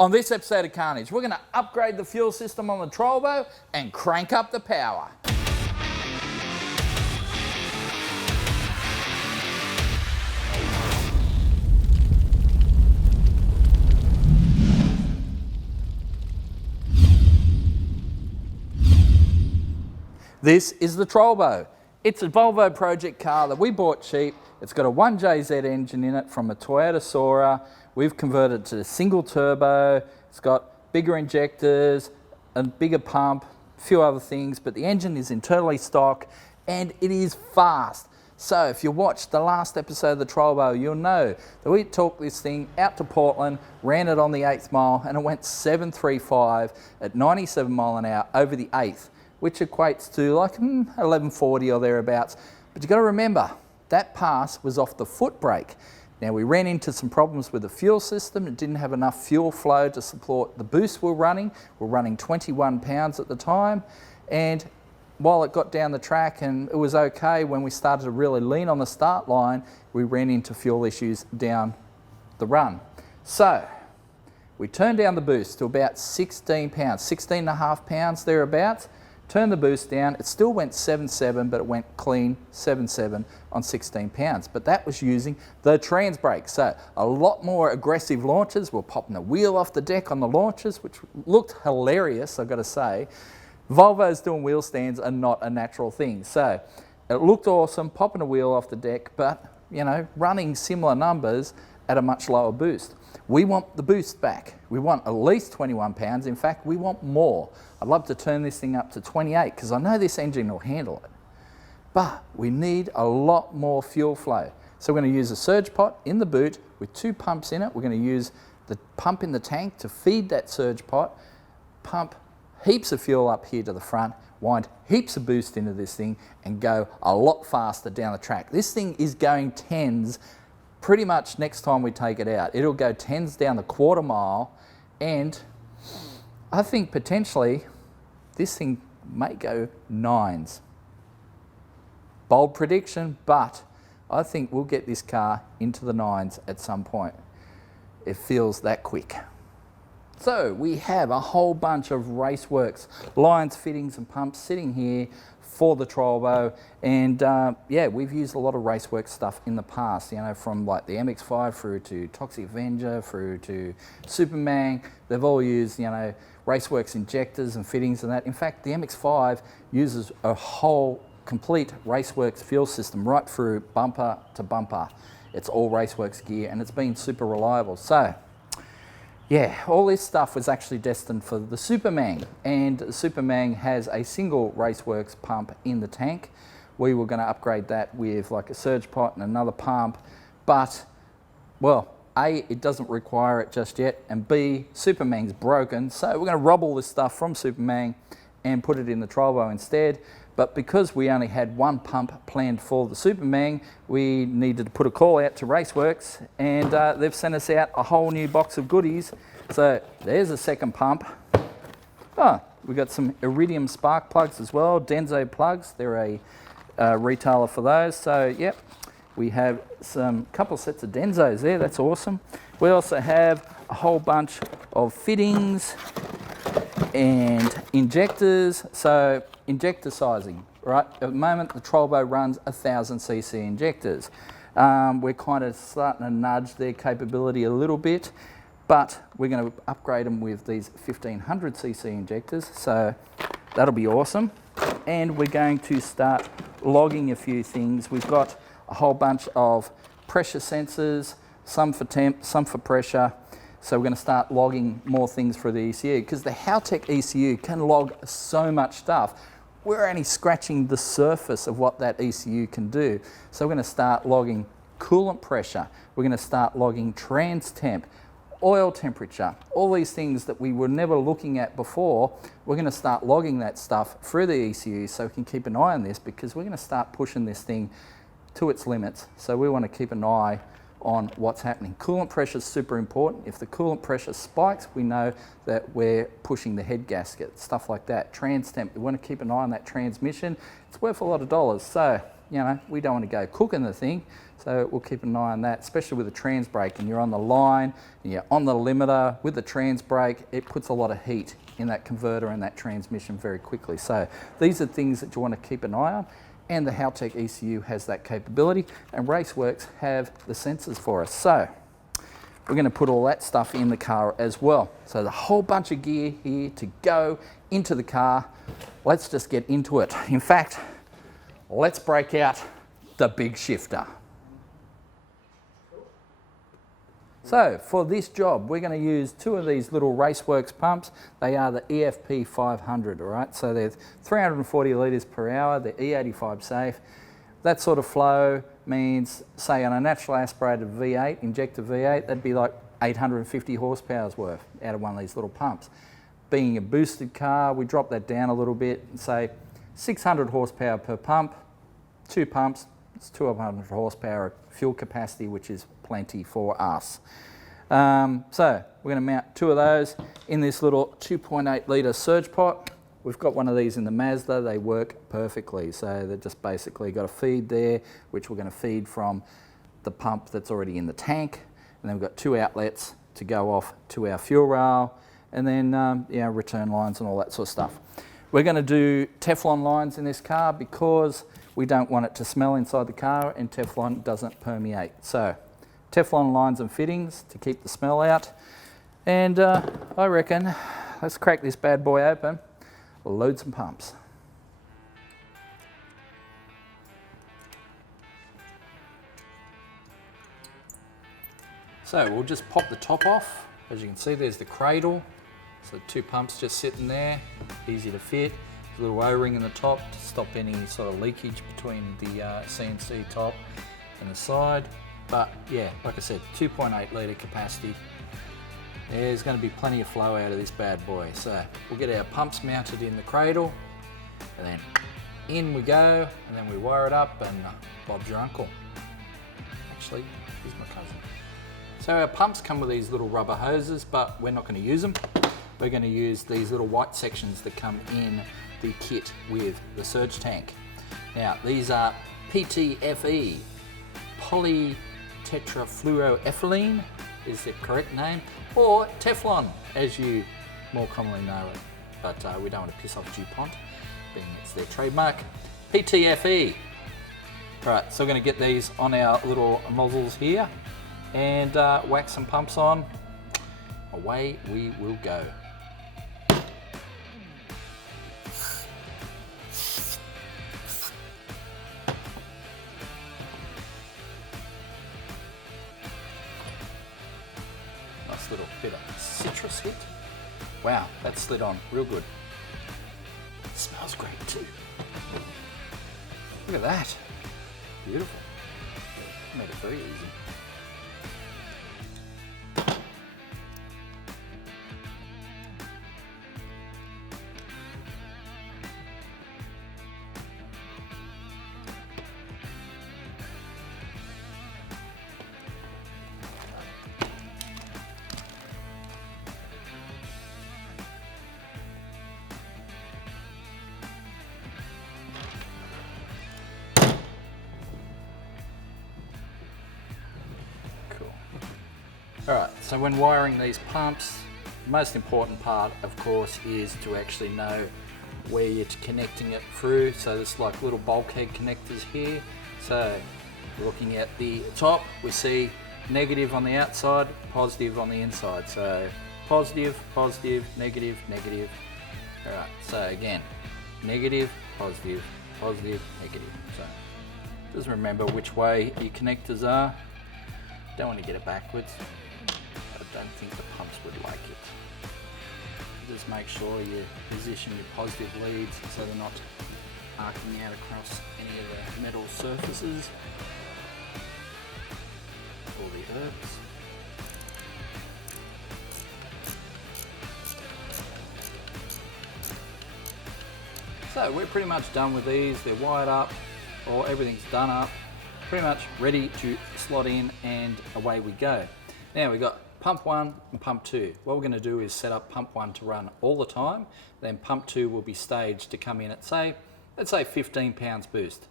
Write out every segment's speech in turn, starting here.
On this episode of Carnage, we're going to upgrade the fuel system on the Trolvo and crank up the power. This is the Trolvo. It's a Volvo project car that we bought cheap. It's got a 1JZ engine in it from a Toyota Sora. We've converted it to a single turbo. It's got bigger injectors, a bigger pump, a few other things, but the engine is internally stock and it is fast. So if you watched the last episode of the Trolvo, you'll know that we took this thing out to Portland, ran it on the 8th mile, and it went 735 at 97 mile an hour over the 8th, which equates to like 1140 or thereabouts. But you got to remember, that pass was off the foot brake. Now we ran into some problems with the fuel system. It didn't have enough fuel flow to support the boost we're running. We're running 21 pounds at the time. And while it got down the track and it was okay, when we started to really lean on the start line, we ran into fuel issues down the run. So we turned down the boost to about 16 pounds, 16 and a half pounds thereabouts. Turned the boost down, it still went 7.7, but it went clean 7.7 on 16 pounds. But that was using the trans brake. So a lot more aggressive launches. We're popping the wheel off the deck on the launches, which looked hilarious, I've got to say. Volvos doing wheel stands are not a natural thing. So it looked awesome, popping a wheel off the deck, but you know, running similar numbers at a much lower boost. We want the boost back. We want at least 21 pounds. In fact, we want more. I'd love to turn this thing up to 28 because I know this engine will handle it. But we need a lot more fuel flow. So we're going to use a surge pot in the boot with 2 pumps in it. We're going to use the pump in the tank to feed that surge pot, pump heaps of fuel up here to the front, wind heaps of boost into this thing and go a lot faster down the track. This thing is going 10s pretty much next time we take it out. It'll go 10s down the quarter mile, and I think potentially this thing may go 9s. Bold prediction, but I think we'll get this car into the 9s at some point. It feels that quick. So we have a whole bunch of Raceworks lines, fittings and pumps sitting here for the Trolvo, and yeah, we've used a lot of Raceworks stuff in the past, you know, from like the MX-5 through to Toxic Avenger through to Superman. They've all used, you know, Raceworks injectors and fittings and that. In fact, the MX-5 uses a whole complete Raceworks fuel system right through bumper to bumper. It's all Raceworks gear and it's been super reliable. So yeah, all this stuff was actually destined for the Superman, and the Superman has a single Raceworks pump in the tank. We were going to upgrade that with like a surge pot and another pump, but well, A, it doesn't require it just yet, and B, Superman's broken, so we're going to rob all this stuff from Superman and put it in the Trolvo instead. But because we only had 1 pump planned for the Superman, we needed to put a call out to Raceworks, and they've sent us out a whole new box of goodies. So there's a second pump. Oh, we got some Iridium spark plugs as well, Denso plugs. They're a retailer for those. So yep, we have some couple sets of Densos there. That's awesome. We also have a whole bunch of fittings and injectors. So injector sizing, right? At the moment, the Trolvo runs 1000cc injectors. We're kind of starting to nudge their capability a little bit, but we're going to upgrade them with these 1500cc injectors. So that'll be awesome. And we're going to start logging a few things. We've got a whole bunch of pressure sensors, some for temp, some for pressure. So we're going to start logging more things for the ECU, because the Haltech ECU can log so much stuff. We're only scratching the surface of what that ECU can do. So we're going to start logging coolant pressure. We're going to start logging trans temp, oil temperature, all these things that we were never looking at before. We're going to start logging that stuff through the ECU so we can keep an eye on this, because we're going to start pushing this thing to its limits. So we want to keep an eye on what's happening. Coolant pressure is super important. If the coolant pressure spikes, we know that we're pushing the head gasket, stuff like that. Trans temp, we want to keep an eye on that transmission. It's worth a lot of dollars. So you know, we don't want to go cooking the thing, so we'll keep an eye on that, especially with the trans brake and you're on the line and you're on the limiter with the trans brake, it puts a lot of heat in that converter and that transmission very quickly. So these are things that you want to keep an eye on, and the Haltech ECU has that capability, and Raceworks have the sensors for us. So we're going to put all that stuff in the car as well. So there's a whole bunch of gear here to go into the car. Let's just get into it. In fact, let's break out the big shifter. So for this job, we're going to use two of these little Raceworks pumps. They are the EFP 500, all right? So they're 340 litres per hour, they're E85 safe. That sort of flow means, say on a natural aspirated V8, injector V8, that'd be like 850 horsepower's worth out of one of these little pumps. Being a boosted car, we drop that down a little bit and say 600 horsepower per pump, two pumps, it's 1200 horsepower fuel capacity, which is plenty for us. So we're going to mount two of those in this little 2.8 litre surge pot. We've got one of these in the Mazda, they work perfectly. So they've just basically got a feed there, which we're going to feed from the pump that's already in the tank. And then we've got two outlets to go off to our fuel rail, and then return lines and all that sort of stuff. We're going to do Teflon lines in this car because we don't want it to smell inside the car, and Teflon doesn't permeate. So Teflon lines and fittings to keep the smell out. And I reckon, let's crack this bad boy open, load some pumps. So we'll just pop the top off. As you can see, there's the cradle. So two pumps just sitting there, easy to fit. A little O-ring in the top to stop any sort of leakage between the CNC top and the side. But yeah, like I said, 2.8 litre capacity. There's going to be plenty of flow out of this bad boy. So we'll get our pumps mounted in the cradle, and then in we go, and then we wire it up, and Bob's your uncle. Actually, he's my cousin. So our pumps come with these little rubber hoses, but we're not going to use them. We're going to use these little white sections that come in the kit with the surge tank. Now these are PTFE, polytetrafluoroethylene is the correct name, or Teflon as you more commonly know it, but we don't want to piss off DuPont, being it's their trademark. PTFE. Right, so we're going to get these on our little nozzles here and whack some pumps on. Away we will go. Little bit of citrus hit. Wow, that slid on real good. It smells great too. Look at that. Beautiful. Made it very easy. Alright, so when wiring these pumps, the most important part, of course, is to actually know where you're connecting it through. So there's like little bulkhead connectors here. So looking at the top, we see negative on the outside, positive on the inside. So positive, positive, negative, negative. Alright, so again, negative, positive, positive, negative. So just remember which way your connectors are. Don't want to get it backwards. I don't think the pumps would like it. Just make sure you position your positive leads so they're not arcing out across any of the metal surfaces or the herbs. So we're pretty much done with these. They're wired up, or everything's done up. Pretty much ready to slot in, and away we go. Now we've got pump 1 and pump 2. What we're going to do is set up pump 1 to run all the time, then pump 2 will be staged to come in at let's say 15 pounds boost.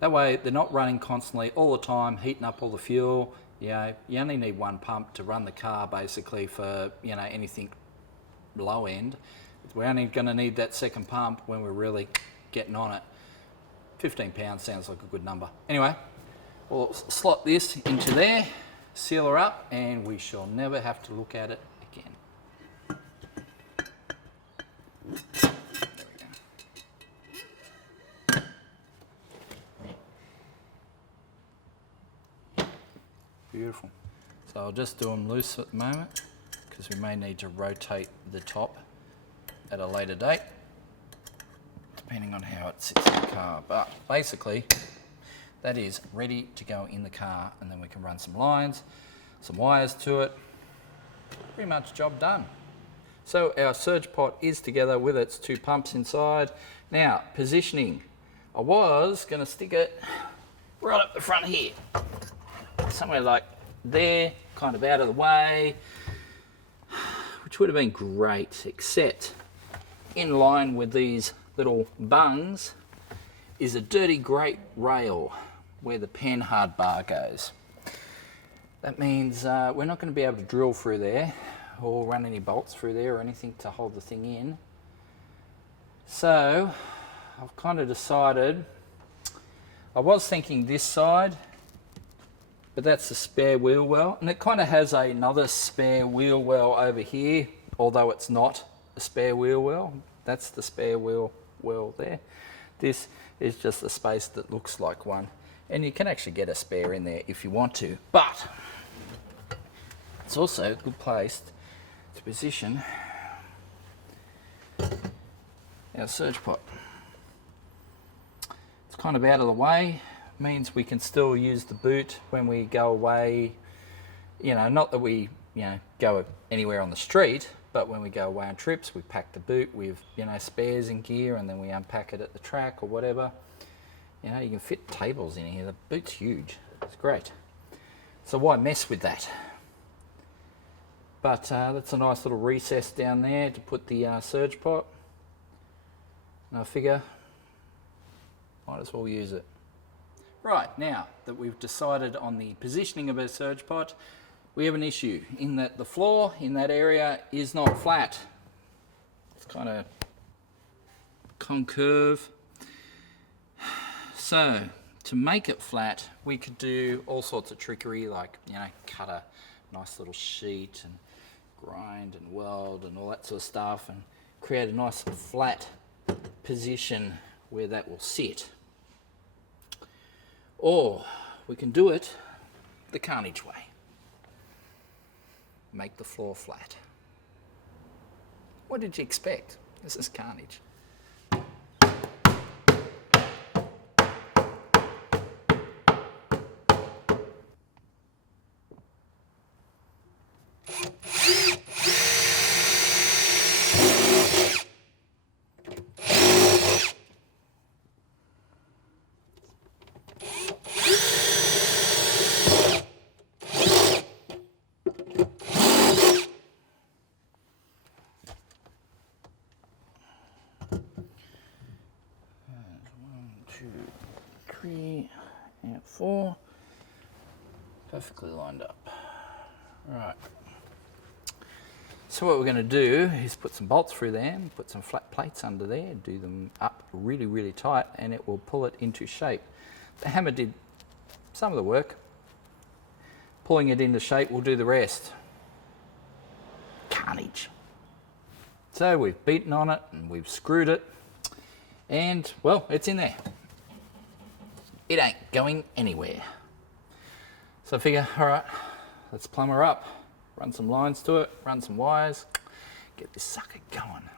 That way they're not running constantly all the time, heating up all the fuel. You know, you only need one pump to run the car basically for, you know, anything low end. We're only going to need that second pump when we're really getting on it. £15 sounds like a good number. Anyway, we'll slot this into there, seal her up, and we shall never have to look at it again. There we go. Beautiful. So I'll just do them loose at the moment because we may need to rotate the top at a later date, depending on how it sits in the car. But basically, that is ready to go in the car, and then we can run some lines, some wires to it. Pretty much job done. So our surge pot is together with its two pumps inside. Now, positioning. I was going to stick it right up the front here, somewhere like there, kind of out of the way, which would have been great, except in line with these little bungs is a dirty grate rail where the pen hard bar goes. That means we're not going to be able to drill through there or run any bolts through there or anything to hold the thing in. So I've kind of decided, I was thinking this side, but that's the spare wheel well, and it kind of has another spare wheel well over here, although it's not a spare wheel well. That's the spare wheel well there. This is just a space that looks like one, and you can actually get a spare in there if you want to, but it's also a good place to position our surge pot. It's kind of out of the way, means we can still use the boot when we go away, you know, not that we, you know, go anywhere on the street, but when we go away on trips, we pack the boot with, you know, spares and gear, and then we unpack it at the track or whatever. You know, you can fit tables in here. The boot's huge. It's great. So why mess with that? But that's a nice little recess down there to put the surge pot. And I figure, might as well use it. Right, now that we've decided on the positioning of our surge pot, we have an issue in that the floor in that area is not flat. It's kind of concave. So to make it flat, we could do all sorts of trickery, like, you know, cut a nice little sheet and grind and weld and all that sort of stuff, and create a nice flat position where that will sit. Or we can do it the Carnage way. Make the floor flat. What did you expect? This is Carnage. And 4, perfectly lined up. Right. So what we're going to do is put some bolts through there, and put some flat plates under there, do them up really, really tight, and it will pull it into shape. The hammer did some of the work. Pulling it into shape will do the rest. Carnage. So we've beaten on it and we've screwed it, and well, it's in there. It ain't going anywhere. So I figure, all right, let's plumb her up, run some lines to it, run some wires, get this sucker going.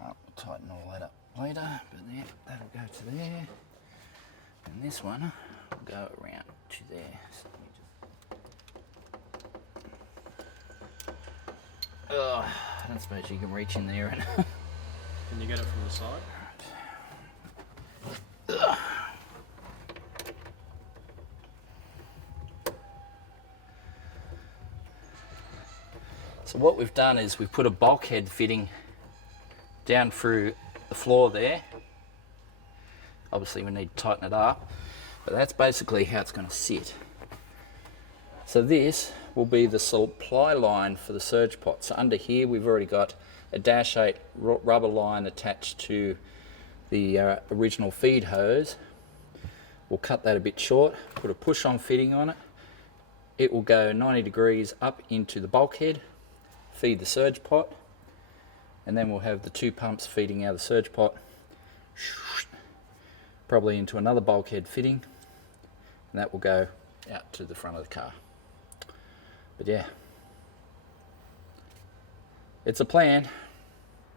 We'll tighten all that up later, but that'll go to there, and this one will go around to there. So I don't suppose you can reach in there and Can you get it from the side? So what we've done is we've put a bulkhead fitting down through the floor there. Obviously we need to tighten it up, but that's basically how it's going to sit. So this will be the supply line for the surge pot. So under here we've already got a -8 rubber line attached to the original feed hose. We'll cut that a bit short, put a push-on fitting on it. It will go 90 degrees up into the bulkhead, feed the surge pot, and then we'll have the 2 pumps feeding out of the surge pot, probably into another bulkhead fitting, and that will go out to the front of the car. But yeah, it's a plan.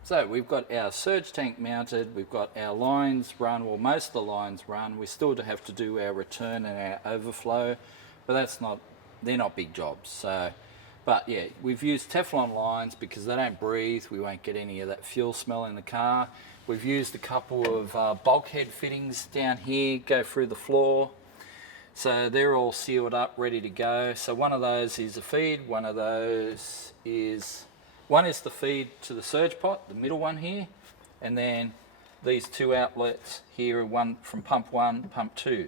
So we've got our surge tank mounted, we've got our lines run, well most of the lines run. We still have to do our return and our overflow, but they're not big jobs. So, but yeah, we've used Teflon lines because they don't breathe, we won't get any of that fuel smell in the car. We've used a couple of bulkhead fittings down here, go through the floor. So they're all sealed up, ready to go. So one of those is a feed, one is the feed to the surge pot, the middle one here, and then these 2 outlets here are one from pump 1, pump 2.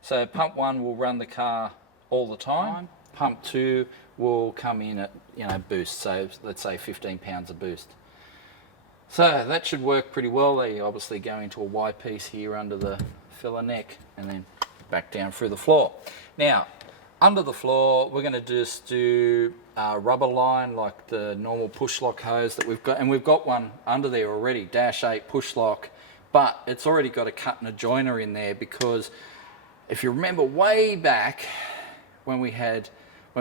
So pump 1 will run the car all the time. Pump 2 will come in at boost, so let's say 15 pounds of boost. So that should work pretty well. They obviously go into a Y piece here under the filler neck and then back down through the floor. Now, under the floor, we're going to just do a rubber line like the normal push lock hose that we've got, and we've got one under there already, -8 push lock, but it's already got a cut and a joiner in there because if you remember way back when we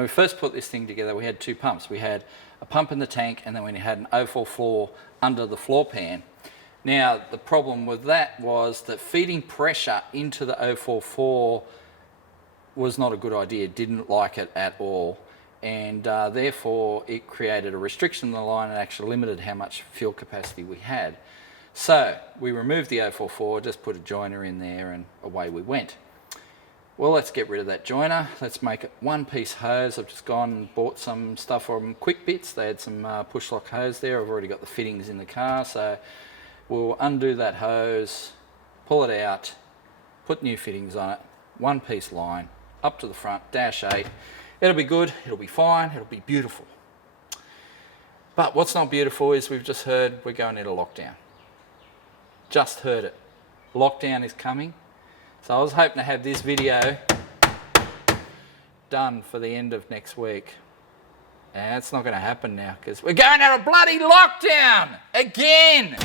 first put this thing together, we had 2 pumps. We had a pump in the tank and then we had an 044 under the floor pan. Now, the problem with that was that feeding pressure into the 044 was not a good idea, didn't like it at all, and therefore it created a restriction in the line and actually limited how much fuel capacity we had. So we removed the 044, just put a joiner in there and away we went. Well, let's get rid of that joiner. Let's make it 1-piece hose. I've just gone and bought some stuff from Quick Bits. They had some push lock hose there. I've already got the fittings in the car, so we'll undo that hose, pull it out, put new fittings on it, 1-piece line, up to the front, -8. It'll be good, it'll be fine, it'll be beautiful. But what's not beautiful is we've just heard we're going into lockdown. Just heard it. Lockdown is coming. So I was hoping to have this video done for the end of next week. And it's not going to happen now because we're going into a bloody lockdown again!